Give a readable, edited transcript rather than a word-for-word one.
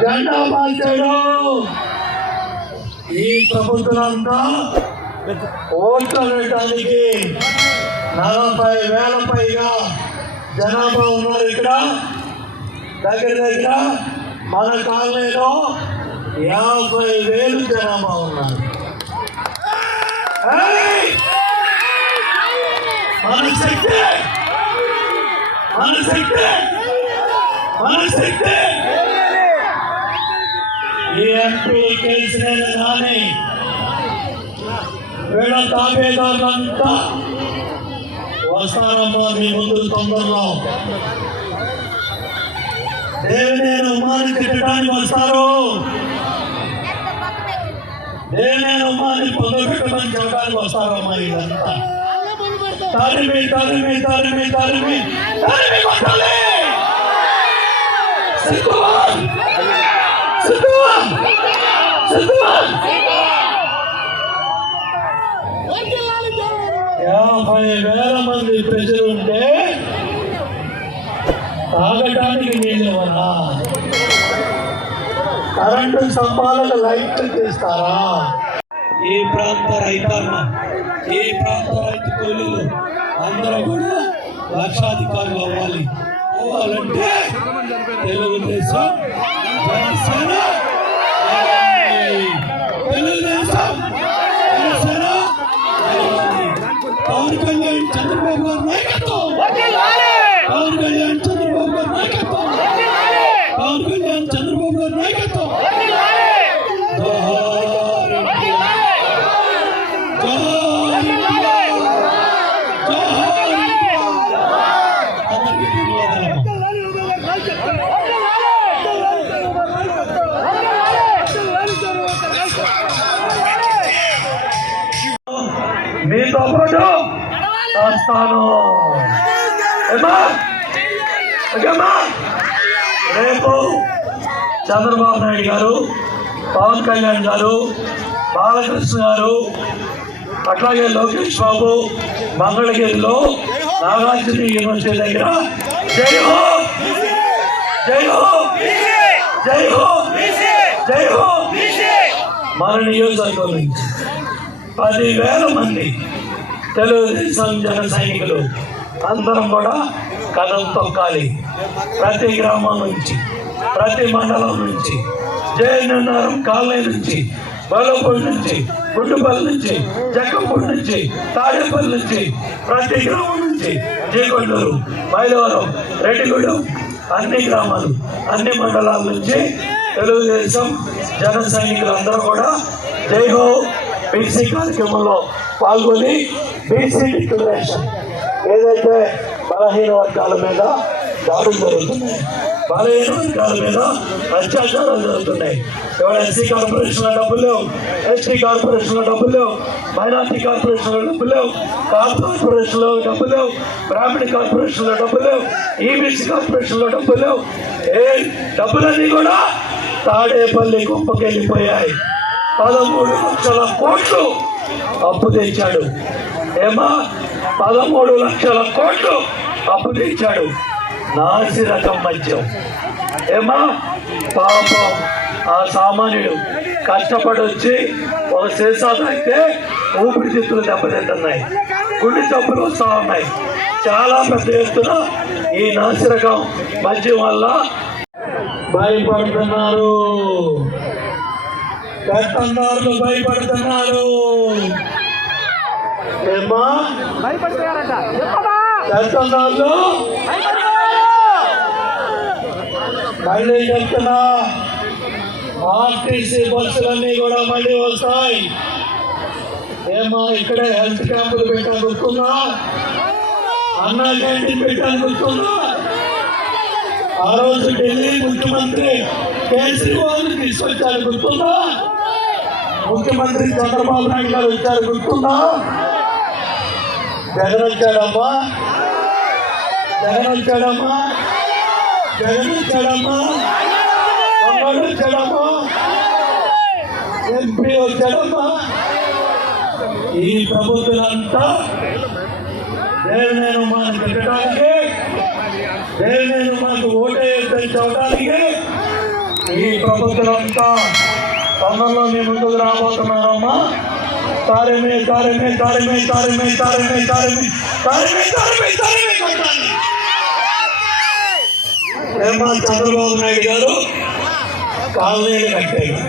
జెండా మార్చాడు. ఈ ప్రభుత్వంతా ఓట్లు వేయడానికి 40,000 పైగా జనాభా ఉన్నారు. ఇక్కడ దగ్గర మన కాలనీలో 50,000 జనాభా ఉన్నారు. మన శక్తి ఈ ఎంపీ కేసీఆర్ కానీ వీళ్ళ తాబేదారులంతా వస్తారమ్మా మీ ముందు తొందరలో. దేవినేని ఉమాని తిట్టడానికి వస్తారు. దేవినేని ఉమాని పొందబెట్టమని చెప్పడానికి వస్తారమ్మా. ఇదంతా తరిమి కొట్టాలి. సిద్ధువాన్ 50,000 మంది ప్రజలుంటే తాగటానికి నీళ్ళేమన్నా? కరెంటు స్తంభాలకు లైట్లు తీస్తారా? ఈ ప్రాంత రైతాంగ, ఈ ప్రాంత రైతు కూలీలు అందరూ కూడా లక్షాధికారులు అవ్వాలంటే తెలుగుదేశం, జనసేన, పవన్ కళ్యాణ్, చంద్రబాబు గారి నాయకత్వం, పవన్ కళ్యాణ్, చంద్రబాబు గారి నాయకత్వం, పవన్ కళ్యాణ్, చంద్రబాబు గారి నాయకత్వం. మీతో పాటు చేస్తాను. రేపు చంద్రబాబు నాయుడు గారు, పవన్ కళ్యాణ్ గారు, బాలకృష్ణ గారు, అట్లాగే లోకేష్ బాబు మంగళగిరిలో నాగార్జున యూనివర్సిటీ దగ్గర జై హో జై హో జై హో జై హో మన నియోజకవర్గం నుంచి 10,000 మంది తెలుగుదేశం జన సైనికులు అందరం కూడా కథం తొక్కాలి. ప్రతి గ్రామం నుంచి, ప్రతి మండలం నుంచి, జయనగరం కాలనీ నుంచి, బలపూడి నుంచి, గుండుపల్లి నుంచి, జక్కంపూడి నుంచి, తాడేపల్లి నుంచి, ప్రతి గ్రామం నుంచి, జీకొండూరు, మైలవరం, రెడ్డిగూడెం, అన్ని గ్రామాలు, అన్ని మండలాల నుంచి తెలుగుదేశం జన సైనికులు అందరూ కూడా జై హో బీసీ కార్యక్రమంలో పాల్గొని బీసీ డిక్లరేషన్ ఏదైతే బలహీన వర్గాల మీద దాడులు జరుగుతున్నాయి, బలహీన వర్గాల మీద అత్యాచారాలు జరుగుతున్నాయి. ఇవాళ ఎస్సీ కార్పొరేషన్లో డబ్బులు లేవు, ఎస్టీ కార్పొరేషన్లో డబ్బులు లేవు, మైనార్టీ కార్పొరేషన్లో డబ్బులు లేవు, కాపు కార్పొరేషన్లో డబ్బులు లేవు, బ్రాహ్మణ కార్పొరేషన్లో డబ్బులు లేవు, ఈబీసీ కార్పొరేషన్లో డబ్బులు లేవు. ఏ డబ్బులన్నీ కూడా తాడేపల్లి కుప్పకెళ్ళిపోయాయి. 13 లక్షల కోట్లు అప్పు తెచ్చాడు. 13 లక్షల కోట్లు అప్పు తెచ్చాడు. నాసి రకం మద్యం. పాపం ఆ సామాన్యుడు కష్టపడి వచ్చి ఒక సీసా తాగితే ఊపిరితిత్తులు దెబ్బతింటున్నాయి, గుండె జబ్బులు వస్తూ ఉన్నాయి. చాలా పెద్ద ఎత్తున ఈ నాసి రకం మద్యం వల్ల భయపడుతున్నారు, పెత్తందారులు భయపడుతున్నారు. పెత్తందారులు మళ్ళీ చెప్తున్నా, ఆర్టీసీ బస్సులన్నీ కూడా మళ్ళీ వస్తాయి. ఇక్కడే హెల్త్ క్యాంపులు పెట్టాను గుర్తుందా? అన్నా క్యాంటీన్ పెట్టాను గుర్తుందా? ఆ రోజు ఢిల్లీ ముఖ్యమంత్రి కేజ్రీవాల్ తీసుకొచ్చారు గుర్తుందా? ముఖ్యమంత్రి చంద్రబాబు నాయుడు గారు వచ్చారు గుర్తుందా? జగన్ వచ్చాడమ్మా, జగన్ వచ్చాడమ్మా, జగన్ వచ్చాడమ్మా, తమ్ముడు వచ్చాడమ్మా, ఎంపీ వచ్చాడమ్మా. ఈ ప్రభుత్వాలంతా దేవినేని ఉమాని పెట్టడానికి నేను మాకు ఓటేయని చెప్పడానికి ఈ ప్రభుత్వంతా తొందరలో మీ ముందుకు రాబోతున్నారమ్మా. తారమే తారమే తారమే తారమే తారమే తారమే తారమే తారమే తారమే కొట్టాలి. చంద్రబాబు నాయుడు గారు కాలనీలు కట్టారు.